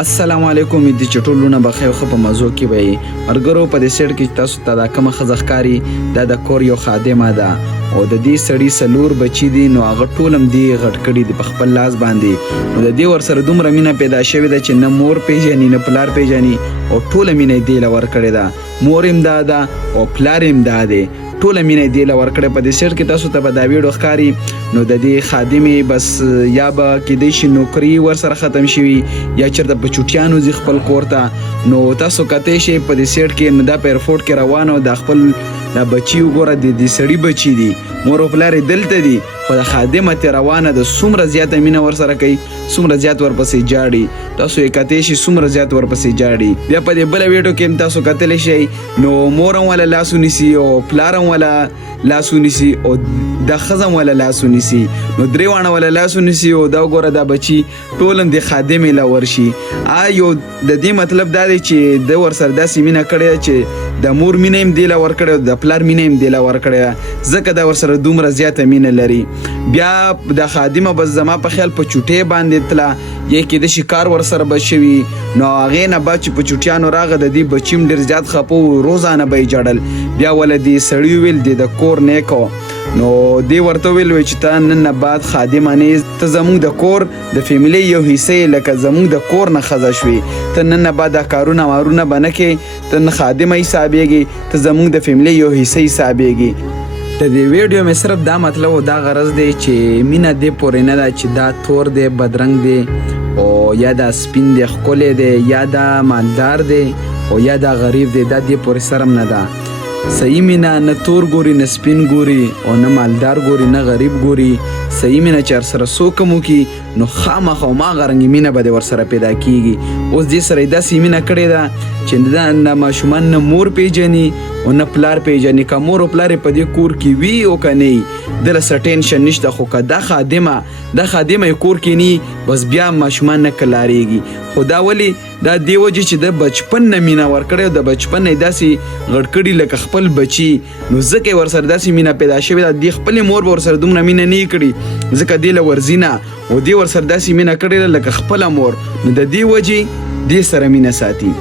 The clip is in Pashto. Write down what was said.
السلام علیکم د چټولونه بخیر خو په موضوع کې وي مرګرو په دې سیټ کې تاسو ته دا کوم خزخکاری د کور یو خادمه ده او د دې سړی سلور بچی دي نو هغه ټولم دی غټ کړي د خپل لاس باندې نو د دې ور سره دومره مینه پیدا شوې ده چې نه مور پیژني نه پلار پیژني او ټوله مینه دی لور کړي ده مور امداد او پلار امداد ټوله مینه دی لور کړي په دې سیټ کې تاسو ته به دا ویډیو ښکاری نو د دې خادمه بس یا به کې د شي نوکری ور سره ختم شي یا چرته په چټیانو ځي خپل کور ته نو تاسو کته شي په دې سیټ کې نه د ایرپورټ کې روانه د خپل د بچي وګوره د دې سړی بچي دي مور او پلار دلته دي خو د خادمه ته روانه د څومره زیاته مینه ور سره کوي څومره زیات ورپسې جاړي تاسو یې کته شي څومره زیات ورپسې جاړي بیا په دې بل ویډیو کې تاسو کتلی شئ نو مور ولا لاسو نیسي او پلار ولا لاسو نیسي او د خزم ولا لاسو نیسي نو دریوانه ولا لاسو نیسي او دا وګوره دا بچي ټولم د خادمه لا ورشي آیو د دې مطلب دا دی چې د ور سره داسې مینه کړي چې د مور مینه هم دی لا ور کړي د پلار مینه هم دی لا ور کړي ځکه دا ور سره دومره زیاته مینه لري بیا د خادمه بس زما په خیال په چټې باندې تلا یې کې د شکار ور سره بشوي نو هغه نه بچ په چټیانو راغه د دې بچیم ډیر زیات خپو روزانه به جړل بیا ولدي سړی ویل د کور نیکو نو دی ورته ویل چې تا نن بعد خادمه نه ته زموږ د کور د فیملی یو حصے لکه زموږ د کور نه خزه شوي ته نن بعد کارونه مارونه بنکې ته خادمه حسابېږي ته زموږ د فیملی یو حصے حسابېږي د دې ویډیو مې صرف دا مطلب او دا غرض دی چې مینه دې پورې نه ده چې دا تور دی بدرنګ دی او یا دا سپین دی ښکلی دی یا دا مالدار دی او یا دا غریب دی دا دې پورې سرم نه ده صحیح مینه نه تور ګوري نه سپین ګوري او نه مالدار ګوري نه غریب ګوري صحیح مینه چې سره څوک مو کی نو خامخا ما غرنګ مینه به ور سره پیدا کیږي اوس دې سره داسې مینه کړې ده چې دا نه ماشومان نه مور پیژني او نه پلار پیژني که مور او پلار په دې کور کې وي او که نه دله سره ټینشن نشته خو که دا خادمه کور کې نی بس بیا ماشومان نه کلاریږي خو دا ولې دا دی وجې چې د بچپن نه مینه ورکړی او د بچپن نه داسې غټ کړي لکه خپل بچي نو ځکه یې ورسره داسې مینه پیدا شوې ده دې خپلې مور به ورسره دومره مینه نه کړي ځکه دې له ورځي نه او دې ورسره داسې مینه کړې ده لکه خپله مور نو د دې وجې دې سره مینه ساتي